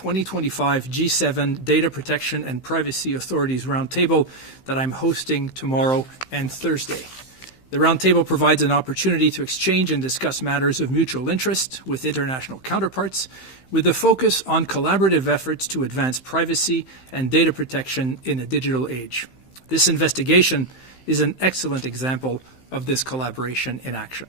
2025 G7 Data Protection and Privacy Authorities Roundtable that I'm hosting tomorrow and Thursday. The Roundtable provides an opportunity to exchange and discuss matters of mutual interest with international counterparts, with a focus on collaborative efforts to advance privacy and data protection in a digital age. This investigation is an excellent example of this collaboration in action.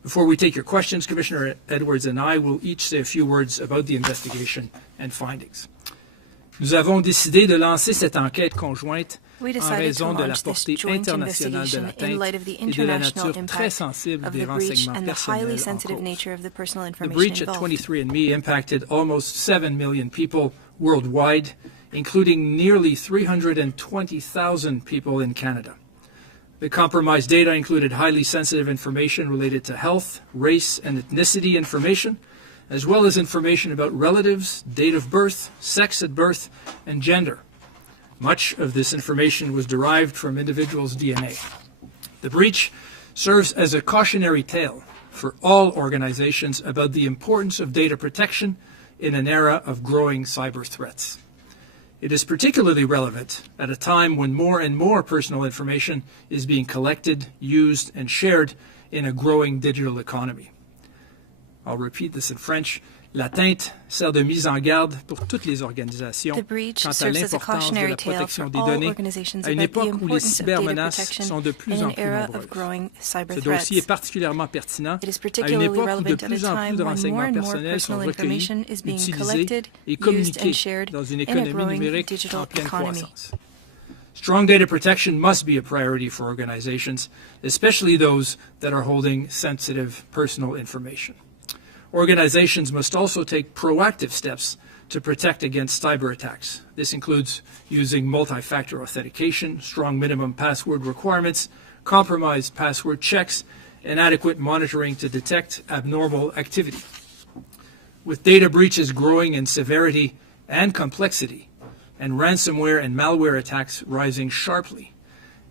Before we take your questions, Commissioner Edwards and I will each say a few words about the investigation and findings. Nous avons décidé de lancer cette enquête conjointe en raison de la portée internationale de l'atteinte et de la nature très sensible des renseignements personnels en cause. The breach at 23andMe impacted almost 7 million people worldwide, including nearly 320,000 people in Canada. The compromised data included highly sensitive information related to health, race, and ethnicity information, as well as information about relatives, date of birth, sex at birth, and gender. Much of this information was derived from individuals' DNA. The breach serves as a cautionary tale for all organizations about the importance of data protection in an era of growing cyber threats. It is particularly relevant at a time when more and more personal information is being collected, used, and shared in a growing digital economy. I'll repeat this in French. L'atteinte sert de mise en garde pour toutes les organisations quant à l'importance de la protection des données à une époque où les cybermenaces sont de plus en plus nombreuses. Ce dossier est particulièrement pertinent à une époque où de plus en plus de renseignements personnels sont recueillis, utilisés et communiqués dans une économie numérique en pleine croissance. Strong data protection must be a priority for organizations, especially those that are holding sensitive personal information. Organizations must also take proactive steps to protect against cyber attacks. This includes using multi-factor authentication, strong minimum password requirements, compromised password checks, and adequate monitoring to detect abnormal activity. With data breaches growing in severity and complexity, and ransomware and malware attacks rising sharply,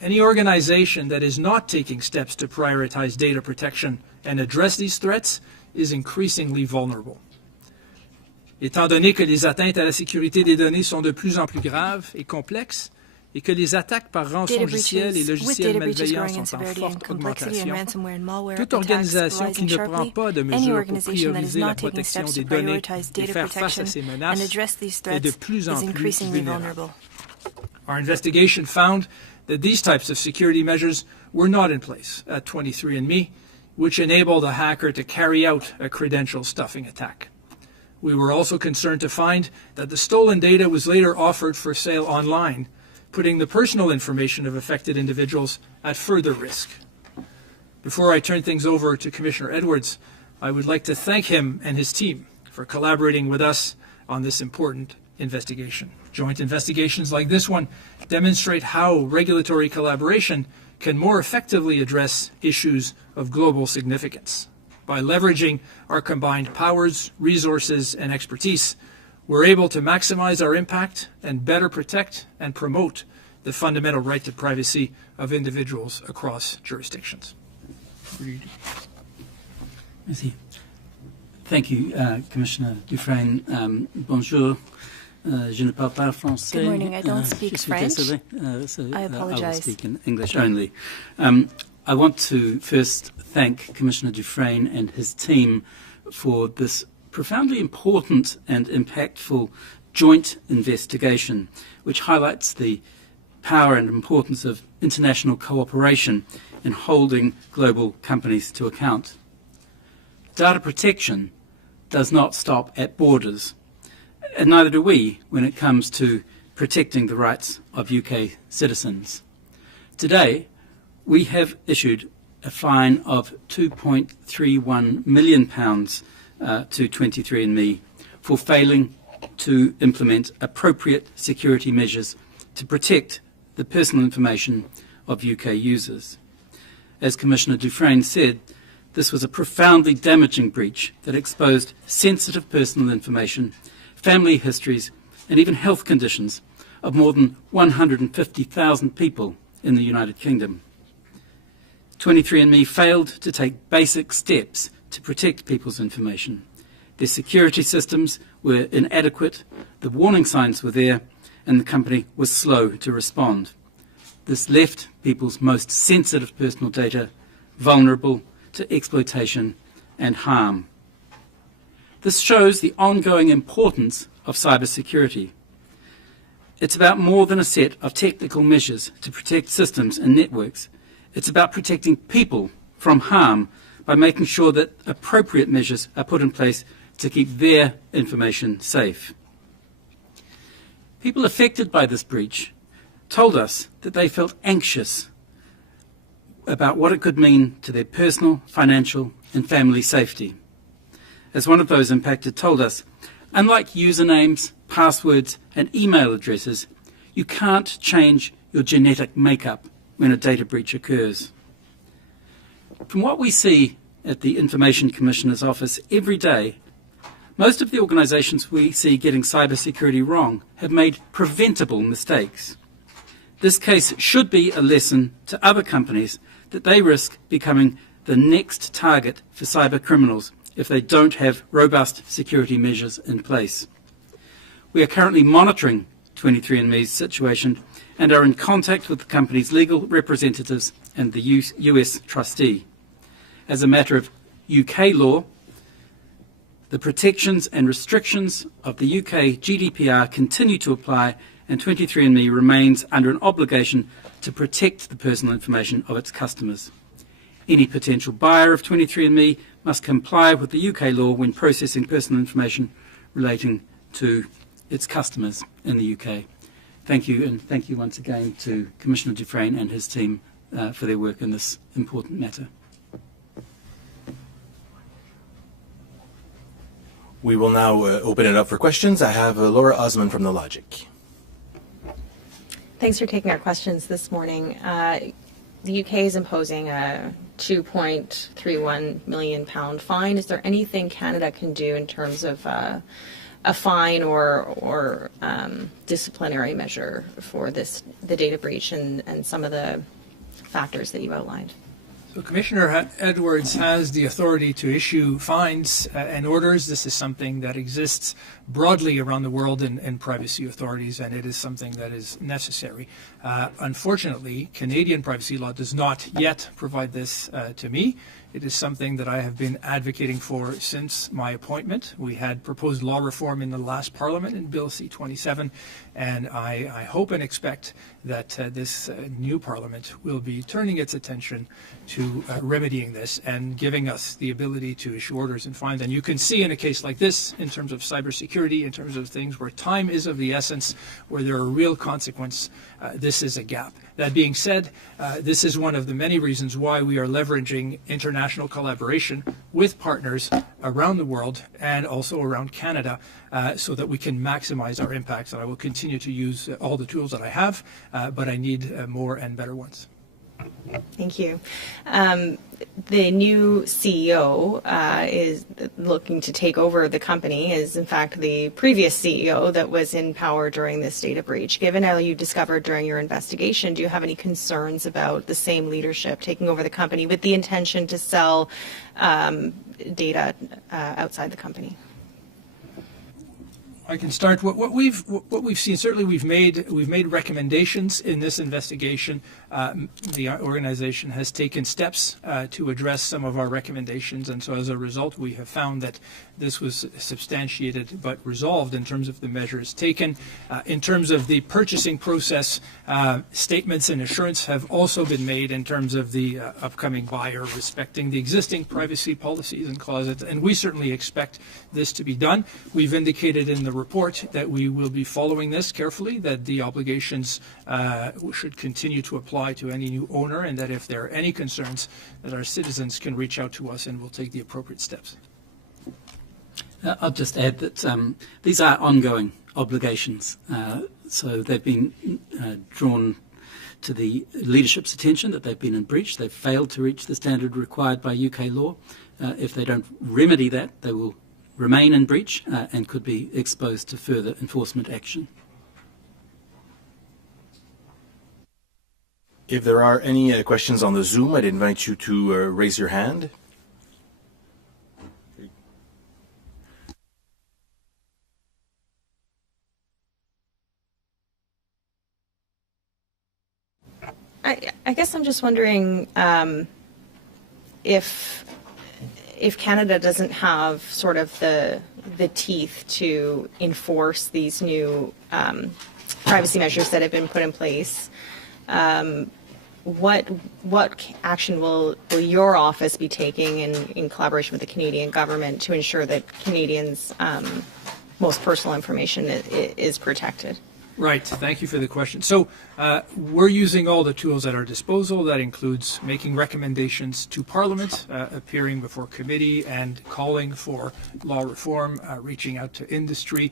any organization that is not taking steps to prioritize data protection and address these threats is increasingly vulnerable. Étant donné que les atteintes à la sécurité des données sont de plus en plus graves et complexes, et que les attaques par rançongiciel et logiciels malveillants sont en forte augmentation, toute organisation qui ne prend pas de mesures pour prioriser la protection des données et faire face à ces menaces est de plus en plus vulnérable. Our investigation found that these types of security measures were not in place at 23andMe, which enabled a hacker to carry out a credential stuffing attack. We were also concerned to find that the stolen data was later offered for sale online, putting the personal information of affected individuals at further risk. Before I turn things over to Commissioner Edwards, I would like to thank him and his team for collaborating with us on this important investigation. Joint investigations like this one demonstrate how regulatory collaboration can more effectively address issues of global significance. By leveraging our combined powers, resources, and expertise, we're able to maximize our impact and better protect and promote the fundamental right to privacy of individuals across jurisdictions. Merci. Thank you, Commissioner Dufresne. Bonjour. Je ne parle pas français. Good morning. I don't speak French. I apologize. I will speak in English only. I want to first thank Commissioner Dufresne and his team for this profoundly important and impactful joint investigation, which highlights the power and importance of international cooperation in holding global companies to account. Data protection does not stop at borders, and neither do we when it comes to protecting the rights of UK citizens. Today, we have issued a fine of £2.31 million to 23andMe for failing to implement appropriate security measures to protect the personal information of UK users. As Commissioner Dufresne said, this was a profoundly damaging breach that exposed sensitive personal information, family histories, and even health conditions of more than 150,000 people in the United Kingdom. 23andMe failed to take basic steps to protect people's information. Their security systems were inadequate, the warning signs were there, and the company was slow to respond. This left people's most sensitive personal data vulnerable to exploitation and harm. This shows the ongoing importance of cybersecurity. It's about more than a set of technical measures to protect systems and networks. It's about protecting people from harm by making sure that appropriate measures are put in place to keep their information safe. People affected by this breach told us that they felt anxious about what it could mean to their personal, financial, and family safety. As one of those impacted told us, unlike usernames, passwords, and email addresses, you can't change your genetic makeup when a data breach occurs. From what we see at the Information Commissioner's Office every day, most of the organisations we see getting cybersecurity wrong have made preventable mistakes. This case should be a lesson to other companies that they risk becoming the next target for cyber criminals if they don't have robust security measures in place. We are currently monitoring 23andMe's situation and are in contact with the company's legal representatives and the US trustee. As a matter of UK law, the protections and restrictions of the UK GDPR continue to apply, and 23andMe remains under an obligation to protect the personal information of its customers. Any potential buyer of 23andMe must comply with the UK law when processing personal information relating to its customers in the UK. Thank you, and thank you once again to Commissioner Dufresne and his team for their work in this important matter. We will now open it up for questions. I have Laura Osman from The Logic. Thanks for taking our questions this morning. The UK is imposing a £2.31 million fine. Is there anything Canada can do in terms of a fine or disciplinary measure for the data breach and some of the factors that you outlined? So Commissioner Edwards has the authority to issue fines and orders. This is something that exists broadly around the world in privacy authorities, and it is something that is necessary. Unfortunately, Canadian privacy law does not yet provide this to me. It is something that I have been advocating for since my appointment. We had proposed law reform in the last Parliament in Bill C-27, and I hope and expect that this new Parliament will be turning its attention to remedying this and giving us the ability to issue orders and fines. And you can see in a case like this, in terms of cybersecurity, in terms of things where time is of the essence, where there are real consequences, this is a gap. That being said, this is one of the many reasons why we are leveraging international collaboration with partners around the world and also around Canada so that we can maximize our impacts. And I will continue to use all the tools that I have, but I need more and better ones. Thank you. The new CEO is looking to take over the company, is in fact the previous CEO that was in power during this data breach. Given how you discovered during your investigation, do you have any concerns about the same leadership taking over the company with the intention to sell data outside the company? I can start. What we've seen. Certainly, we've made recommendations in this investigation. The organization has taken steps to address some of our recommendations, and so as a result, we have found that this was substantiated but resolved in terms of the measures taken. In terms of the purchasing process, statements and assurance have also been made in terms of the upcoming buyer respecting the existing privacy policies and clauses, and we certainly expect this to be done. We've indicated in the report that we will be following this carefully, that the obligations should continue to apply to any new owner, and that if there are any concerns, that our citizens can reach out to us and we'll take the appropriate steps. I'll just add that these are ongoing obligations, so they've been drawn to the leadership's attention that they've been in breach. They've failed to reach the standard required by UK law. If they don't remedy that, they will remain in breach and could be exposed to further enforcement action. If there are any questions on the Zoom, I'd invite you to raise your hand. I guess I'm just wondering if Canada doesn't have sort of the teeth to enforce these new privacy measures that have been put in place, what action will your office be taking in collaboration with the Canadian government to ensure that Canadians' most personal information is protected? Right. Thank you for the question. So we're using all the tools at our disposal. That includes making recommendations to Parliament, appearing before committee and calling for law reform, reaching out to industry,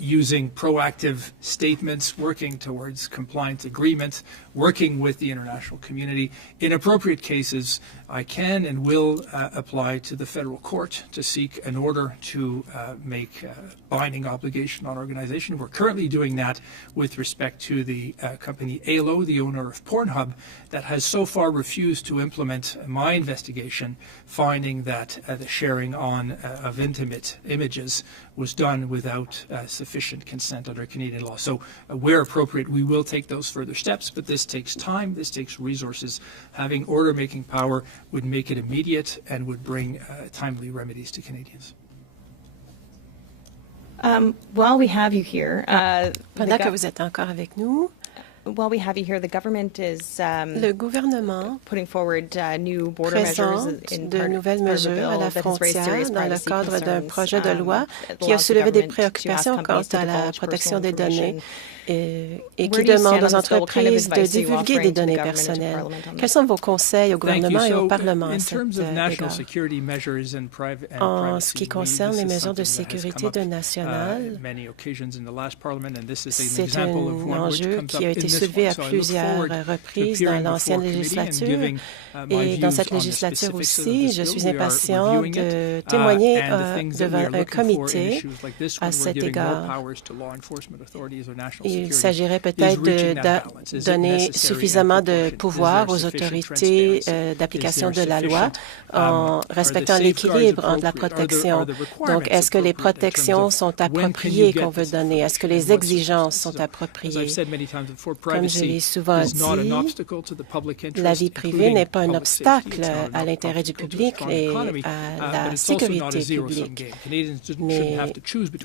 using proactive statements, working towards compliance agreements, working with the international community. In appropriate cases, I can and will apply to the federal court to seek an order to make binding obligation on organization. We're currently doing that with respect to the company ALO, the owner of Pornhub, that has so far refused to implement my investigation, finding that the sharing on of intimate images was done without sufficient consent under Canadian law. So where appropriate, we will take those further steps, but this takes time, this takes resources. Having order-making power would make it immediate and would bring timely remedies to Canadians. While we have you here, Pendant que vous êtes encore avec nous, while we have you here, the government is le gouvernement putting forward new border measures présente de nouvelles mesures à la frontière dans le cadre d'un projet de loi qui a soulevé des préoccupations quant à la protection des données et qui demande aux entreprises de divulguer des données personnelles. Quels sont vos conseils au gouvernement et au Parlement à cet égard? En ce qui concerne les mesures de sécurité nationale, c'est un enjeu qui a été soulevé à plusieurs reprises dans l'ancienne législature et dans cette législature aussi. Je suis impatient de témoigner devant un comité à cet égard. Il s'agirait peut-être de donner suffisamment de pouvoir aux autorités d'application de la loi en respectant l'équilibre entre la protection. Donc, est-ce que les protections sont appropriées qu'on veut donner? Est-ce que les exigences sont appropriées? Comme je l'ai souvent dit, la vie privée n'est pas un obstacle à l'intérêt du public et à la sécurité publique. Mais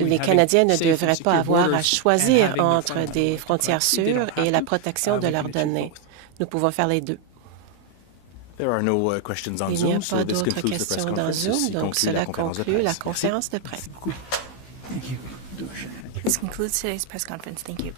les Canadiens ne devraient pas avoir à choisir entre des frontières sûres et la protection de leurs données. Nous pouvons faire les deux. Il n'y a pas d'autres questions dans Zoom, donc cela conclut la conférence de presse. Thank you. This concludes today's press conference. Thank you.